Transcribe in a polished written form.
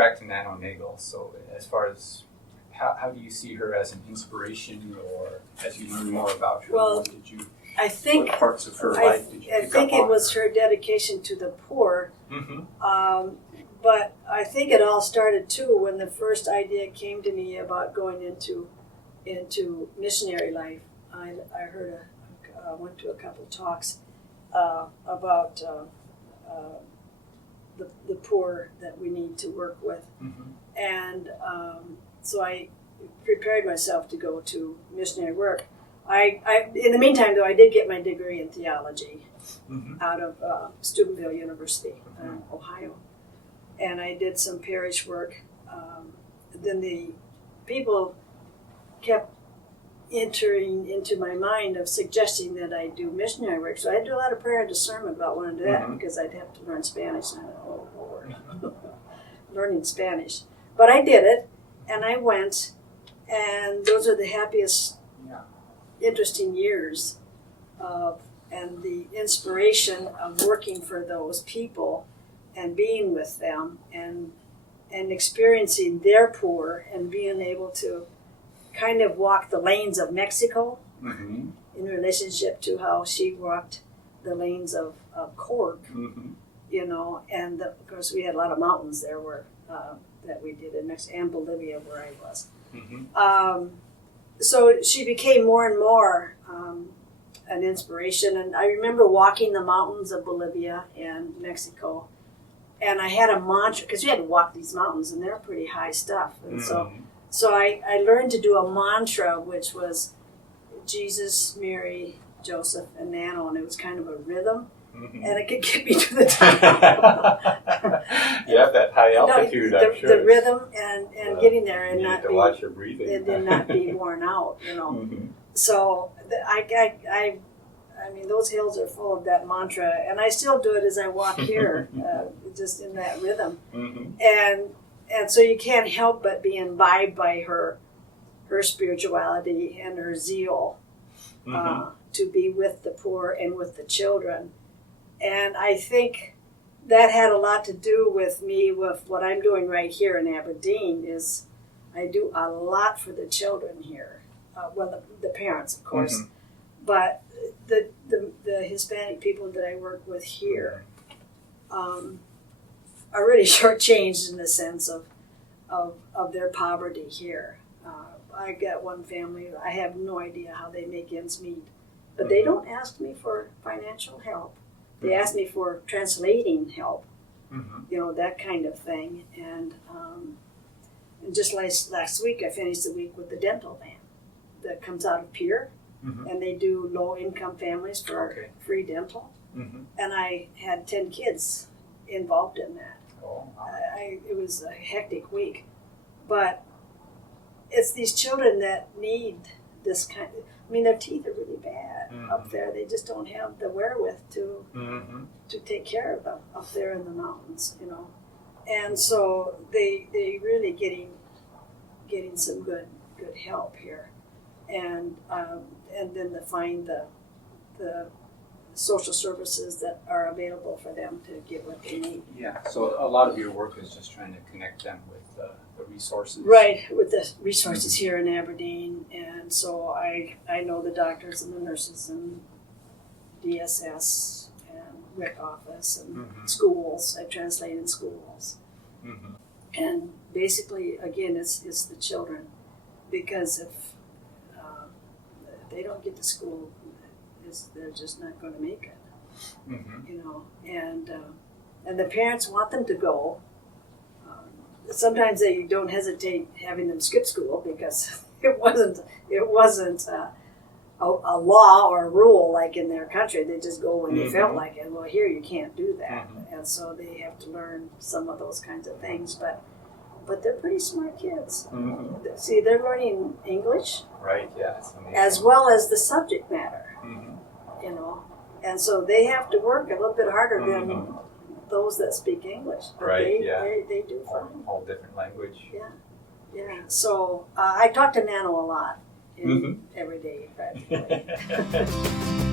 back to Nano Nagle, so as far as how do you see her as an inspiration, or as you learn more about her, Well, I think what parts of her life did you I pick think up it on? was her dedication to the poor. Mm-hmm. But I think it all started too when the first idea came to me about going into missionary life. I heard went to a couple talks about the poor that we need to work with, Mm-hmm. and so I prepared myself to go to missionary work. I in the meantime, though, I did get my degree in theology Mm-hmm. out of Steubenville University, Ohio, and I did some parish work. Then the people kept entering into my mind of suggesting that I do missionary work. So I do a lot of prayer and discernment about wanting to do that, Mm-hmm. because I'd have to learn Spanish. And I thought, oh Lord, learning Spanish. But I did it, and I went, and those are the happiest, interesting years and the inspiration of working for those people and being with them and experiencing their poor and being able to kind of walk the lanes of Mexico Mm-hmm. in relationship to how she walked the lanes of Cork, Mm-hmm. you know, and of course we had a lot of mountains there where that we did in Mexico and Bolivia where I was. Mm-hmm. So she became more and more an inspiration, and I remember walking the mountains of Bolivia and Mexico, and I had a mantra, because you had to walk these mountains and they're pretty high stuff, and so I learned to do a mantra, which was Jesus, Mary, Joseph, and Nano, and it was kind of a rhythm, Mm-hmm. and it could get me to the top. You have that high altitude, I'm sure. The rhythm and getting there and you not need to be, watch your breathing. and not be worn out, you know. Mm-hmm. So I mean, those hills are full of that mantra, and I still do it as I walk here, just in that rhythm. Mm-hmm. And so you can't help but be imbibed by her spirituality and her zeal to be with the poor and with the children. And I think that had a lot to do with me, with what I'm doing right here in Aberdeen. Is I do a lot for the children here. Well, the parents, of course, Mm-hmm. but the Hispanic people that I work with here are really shortchanged in the sense of their poverty here. I got one family, I have no idea how they make ends meet, but they don't ask me for financial help. They ask me for translating help, Mm-hmm. you know, that kind of thing. And just last week, I finished the week with the dental van that comes out of Pier, Mm-hmm. and they do low-income families for free dental. Mm-hmm. And I had 10 kids involved in that. Oh, wow. It was a hectic week, but it's these children that need this kind of, I mean, their teeth are really bad up there. They just don't have the wherewith to take care of them up there in the mountains, you know. And so they really getting some good help here, and then to find the social services that are available for them to get what they need. Yeah, so a lot of your work is just trying to connect them with the resources. Right, with the resources here in Aberdeen. And so I know the doctors and the nurses and DSS and WIC office and schools. I translate in schools. Mm-hmm. And basically, again, it's the children. Because if they don't get to school, they're just not going to make it, you know. And the parents want them to go. Sometimes they don't hesitate having them skip school because it wasn't a law or a rule like in their country. They just go when they felt like it. Well, here you can't do that, and so they have to learn some of those kinds of things. But they're pretty smart kids. Mm-hmm. See, they're learning English, Right, yeah. It's amazing. as well as the subject matter, Mm-hmm. you know. And so they have to work a little bit harder than those that speak English. But Right, they do fine. Whole different language. Yeah. So I talk to Nano a lot, every day practically.